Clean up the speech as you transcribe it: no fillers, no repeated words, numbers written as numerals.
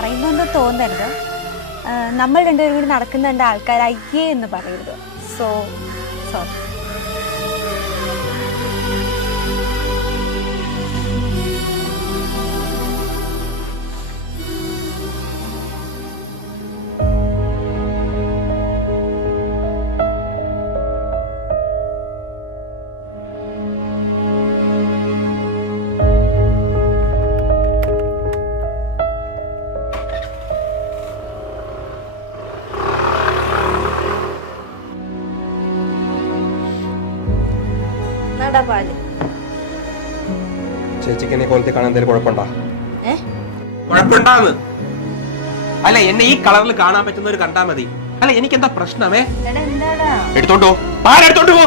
പറയുന്നൊന്നും തോന്നരുത്. നമ്മൾ രണ്ടുപേരും കൂടി നടക്കുന്നുണ്ട്, ആൾക്കാർ അയ്യേ എന്ന് പറയരുത്. സോറി. ചേച്ചിക്ക് എന്നെ കോലത്തിൽ കാണാൻ എന്തെങ്കിലും കുഴപ്പമുണ്ടോ? കുഴപ്പമുണ്ടാന്ന് അല്ല, എന്നെ ഈ കളറിൽ കാണാൻ പറ്റുന്നവര് കണ്ടാ മതി. അല്ല, എനിക്കെന്താ പ്രശ്നമേ? എടുത്തോണ്ടോ, എടുത്തോണ്ട് പോ.